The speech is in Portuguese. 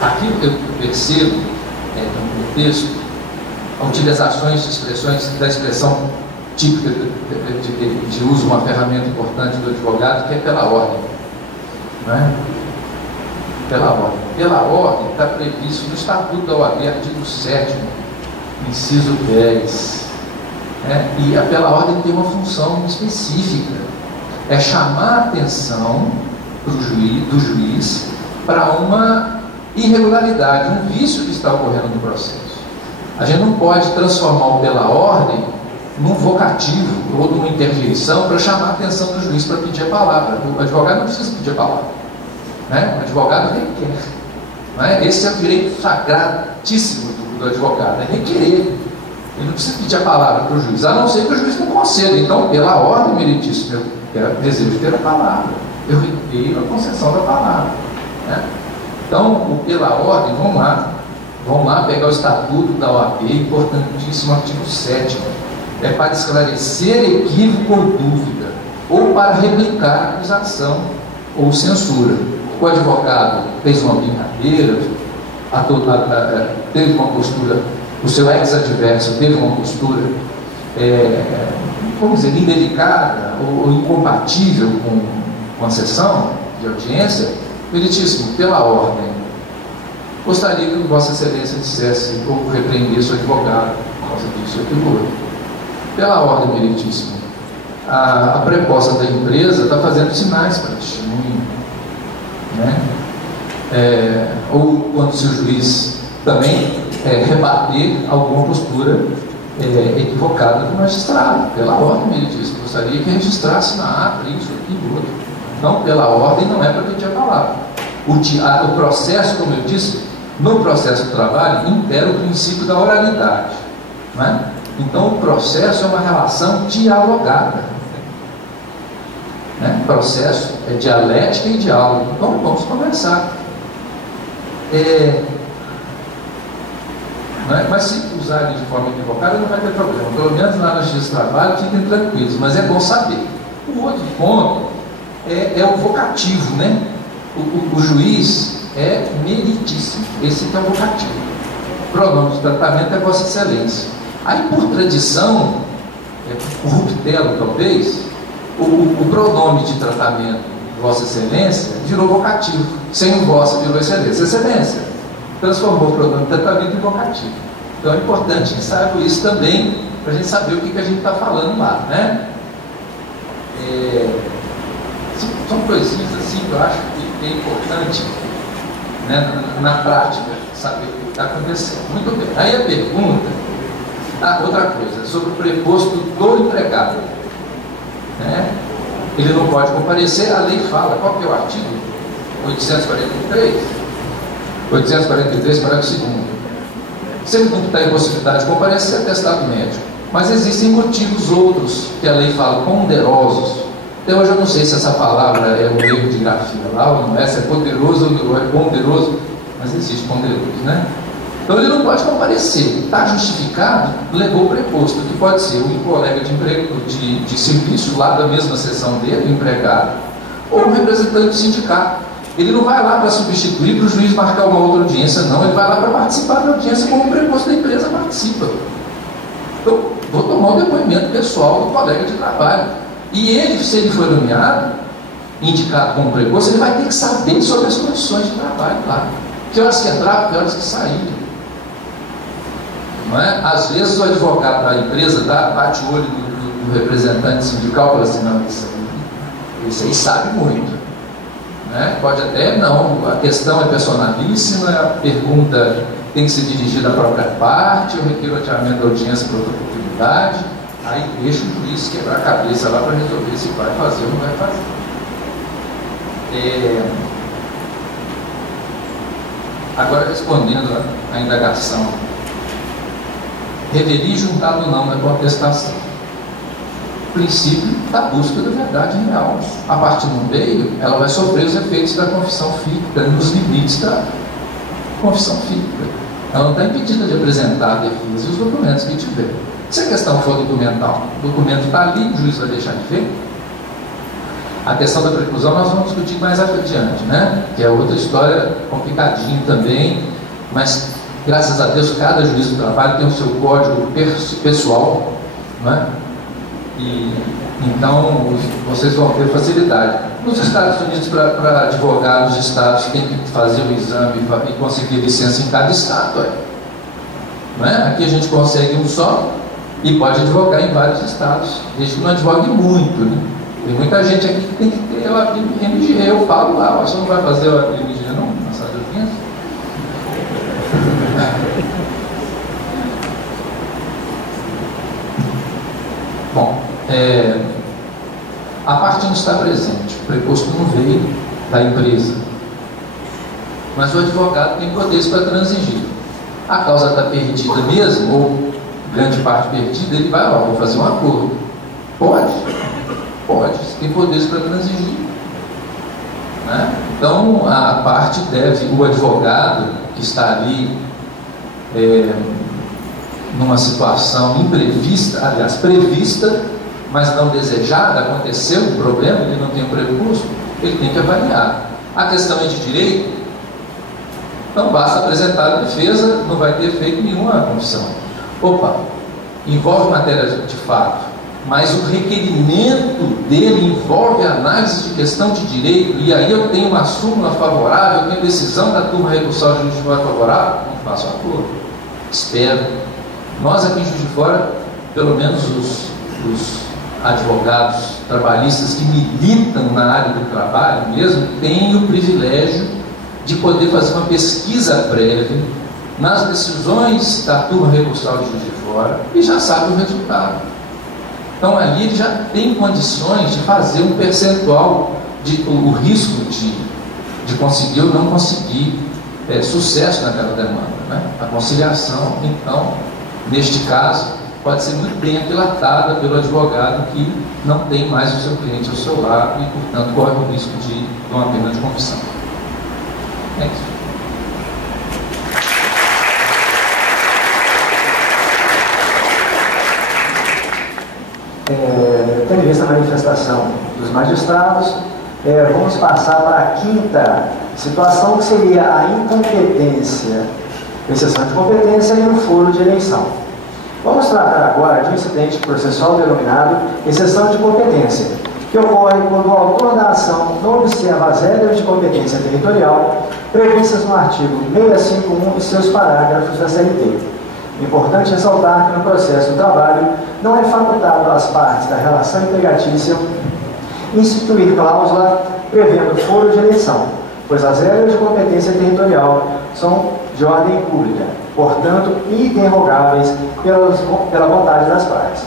Aqui eu percebo, no texto, utilizações de expressões da expressão típica de uso, uma ferramenta importante do advogado, que é pela ordem. Não é? Pela ordem. Pela ordem está previsto no Estatuto da OAB, artigo 7º, inciso 10. E a pela ordem tem uma função específica. É chamar a atenção do juiz para uma irregularidade, um vício que está ocorrendo no processo. A gente não pode transformar o pela ordem num vocativo ou numa interjeição para chamar a atenção do juiz para pedir a palavra. O advogado não precisa pedir a palavra, né? O advogado requer, não é? Esse é o direito sagradíssimo do advogado, é requerer. Ele não precisa pedir a palavra para o juiz, a não ser que o juiz não conceda. Então, pela ordem, meritíssimo, eu desejo ter a palavra, eu requeiro a concessão da palavra, né? Então, o pela ordem, vamos lá pegar o Estatuto da OAB, importantíssimo artigo 7º. É para esclarecer equívoco ou dúvida, ou para replicar acusação ou censura. O advogado fez uma brincadeira, teve uma postura, o seu ex-adverso teve uma postura, vamos dizer, indelicada ou incompatível com a sessão de audiência. Meritíssimo, pela ordem, gostaria que Vossa Excelência dissesse ou repreendesse o advogado por causa disso ou aquilo outro. Pela ordem, meritíssimo, a preposta da empresa está fazendo sinais para testemunho, né? Ou quando se o juiz também rebater alguma postura equivocada do magistrado. Pela ordem, meritíssimo, gostaria que registrasse na ata isso, aquilo outro. Então, pela ordem não é para pedir a palavra. O processo, como eu disse, no processo do trabalho impera o princípio da oralidade, não é? Então, o processo é uma relação dialogada, né? O processo é dialética e diálogo. Então, vamos conversar. Mas se usarem de forma equivocada, não vai ter problema. Pelo menos lá na justiça do trabalho, fiquem tranquilos. Mas é bom saber. O outro ponto é o vocativo, né? O juiz é meritíssimo. Esse que é o vocativo. O pronome de tratamento é Vossa Excelência. Aí, por tradição, corruptelo talvez, o pronome de tratamento Vossa Excelência virou vocativo. Sem o vossa virou excelência. Excelência transformou o pronome de tratamento em vocativo. Então é importante que saiba isso também, para a gente saber o que a gente está falando lá, né? São coisinhas assim que eu acho que é importante, né, na prática, saber o que está acontecendo. Muito bem. Aí a pergunta, outra coisa, sobre o preposto do empregado, né? Ele não pode comparecer, a lei fala, qual que é o artigo? 843, parágrafo 2º. Sempre que está em possibilidade de comparecer, é atestado médico. Mas existem motivos outros que a lei fala, ponderosos. Até hoje eu não sei se essa palavra é um erro de grafia lá ou não é, se é poderoso ou é ponderoso, mas existe ponderoso, né? Então ele não pode comparecer, está justificado, levou o preposto, que pode ser um colega de serviço lá da mesma seção dele, o empregado, ou um representante do sindicato. Ele não vai lá para substituir, para o juiz marcar uma outra audiência, não, ele vai lá para participar da audiência como o preposto da empresa participa. Então, vou tomar o depoimento pessoal do colega de trabalho. E ele, se ele for nomeado, indicado como preposto, ele vai ter que saber sobre as condições de trabalho lá. Que horas que entrar, que horas que sair. Não é? Às vezes o advogado da empresa bate o olho do representante sindical e fala assim, não, esse aí sabe muito, né? Pode até não, a questão é personalíssima, a pergunta tem que ser dirigida à própria parte, eu requiro o adiamento da audiência por outra oportunidade, aí deixa o juiz quebrar a cabeça lá para resolver se vai fazer ou não vai fazer. Agora, respondendo à indagação, revelia juntado ou não na contestação. Princípio da busca da verdade real. A parte no meio, ela vai sofrer os efeitos da confissão física, nos limites da confissão física. Ela não está impedida de apresentar a defesa e os documentos que tiver. Se a questão for documental, o documento está ali, o juiz vai deixar de ver. A questão da preclusão nós vamos discutir mais adiante, né? Que é outra história complicadinha também, mas graças a Deus cada juiz do trabalho tem o seu código pessoal, né? E então vocês vão ter facilidade. Nos Estados Unidos, para advogar nos estados, tem que fazer o exame e conseguir licença em cada estado. Não é? Aqui a gente consegue um só e pode advogar em vários estados, desde que não advogue muito, né? Tem muita gente aqui que tem que ter a MG. Eu falo lá, você não vai fazer a MG não? Na sala de audiência? Bom, a parte não está presente, o preposto não veio da empresa, mas o advogado tem poderes para transigir. A causa está perdida mesmo, ou grande parte perdida, ele vai lá, vou fazer um acordo. Pode, você tem poderes para transigir, né? Então a parte deve, o advogado que está ali numa situação imprevista, aliás, prevista, mas não desejada, aconteceu um problema, ele não tem um preposto, ele tem que avaliar. A questão é de direito, não basta apresentar a defesa, não vai ter efeito nenhuma confissão. Opa, envolve matéria de fato, mas o requerimento dele envolve análise de questão de direito, e aí eu tenho uma súmula favorável, eu tenho decisão da turma recursal de Juiz de Fora favorável, não faço acordo, espero. Nós aqui em Juiz de Fora, pelo menos os advogados trabalhistas que militam na área do trabalho mesmo, têm o privilégio de poder fazer uma pesquisa prévia nas decisões da turma recursal de Juiz de Fora e já sabe o resultado. Então ali ele já tem condições de fazer um percentual o risco de conseguir ou não conseguir sucesso naquela demanda, né? A conciliação, então, neste caso, pode ser muito bem apilatada pelo advogado que não tem mais o seu cliente ao seu lado e, portanto, corre o risco de uma pena de confissão. É isso. Tendo visto a manifestação dos magistrados, vamos passar para a quinta situação, que seria a incompetência, exceção de competência e o foro de eleição. Vamos tratar agora de um incidente processual denominado exceção de competência, que ocorre quando o autor da ação não observa as regras de competência territorial previstas no artigo 651 e seus parágrafos da CLT. Importante ressaltar que no processo do trabalho não é facultado às partes da relação empregatícia instituir cláusula prevendo foro de eleição, pois as regras de competência territorial são de ordem pública, portanto, interrogáveis pela vontade das partes.